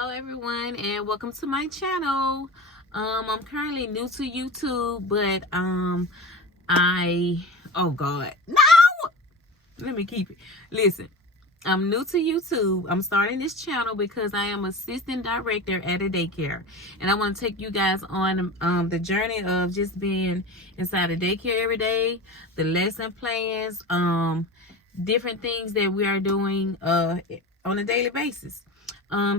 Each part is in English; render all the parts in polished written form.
Hello everyone and welcome to my channel. I'm currently new to YouTube, but oh god, no, let me keep it. Listen, I'm new to YouTube. I'm starting this channel because I am assistant director at a daycare, and I want to take you guys on the journey of just being inside a daycare every day, the lesson plans, different things that we are doing on a daily basis.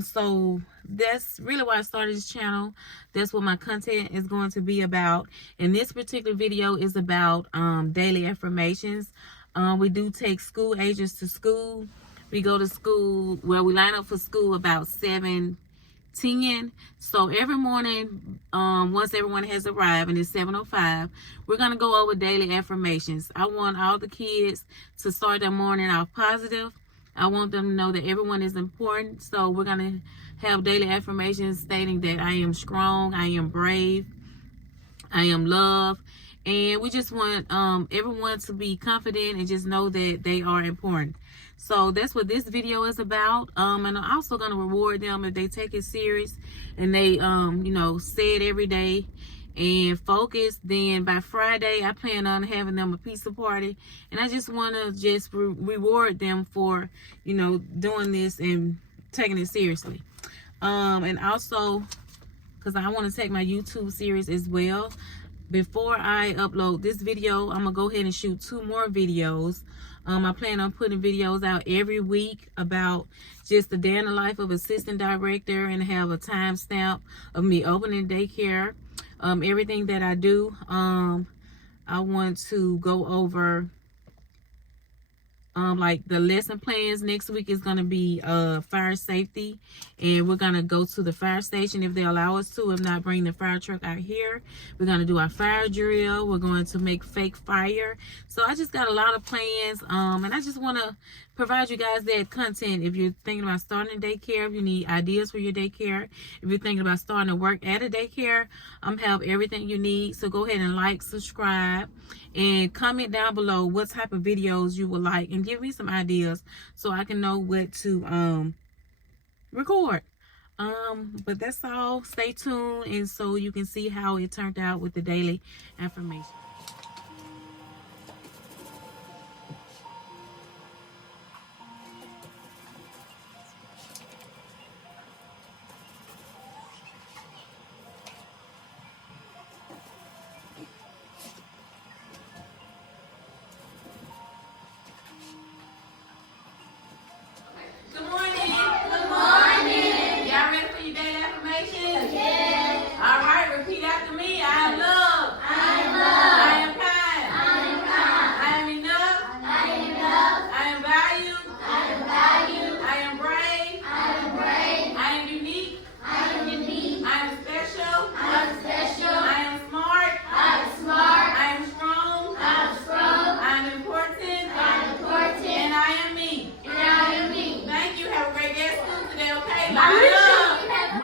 So that's really why I started this channel. That's what my content is going to be about. And this particular video is about daily affirmations. We do take school agents to school. We go to school, well, we line up for school about 7:10. So every morning, once everyone has arrived and it's 7:05, we're going to go over daily affirmations. I want all the kids to start their morning off positive. I want them to know that everyone is important. So we're going to have daily affirmations stating that I am strong, I am brave, I am loved. And we just want everyone to be confident and just know that they are important. So that's what this video is about. And I'm also going to reward them if they take it serious and they, say it every day and focus. Then by Friday, I plan on having them a pizza party. And I just want to just reward them for, doing this and taking it seriously. And also, because I want to take my YouTube series as well. Before I upload this video, I'm going to go ahead and shoot 2 more videos. I plan on putting videos out every week about just the day in the life of assistant director and have a timestamp of me opening daycare. Everything that I do, I want to go over like the lesson plans. Next week is going to be fire safety, and we're going to go to the fire station if they allow us to. If not, bring the fire truck out here. We're going to do our fire drill. We're going to make fake fire. So I just got a lot of plans, and I just want to provide you guys that content. If you're thinking about starting a daycare, if you need ideas for your daycare, if you're thinking about starting to work at a daycare, have everything you need. So go ahead and like, subscribe, and comment down below what type of videos you would like, and give me some ideas so I can know what to record. But that's all. Stay tuned, and so you can see how it turned out with the daily affirmation.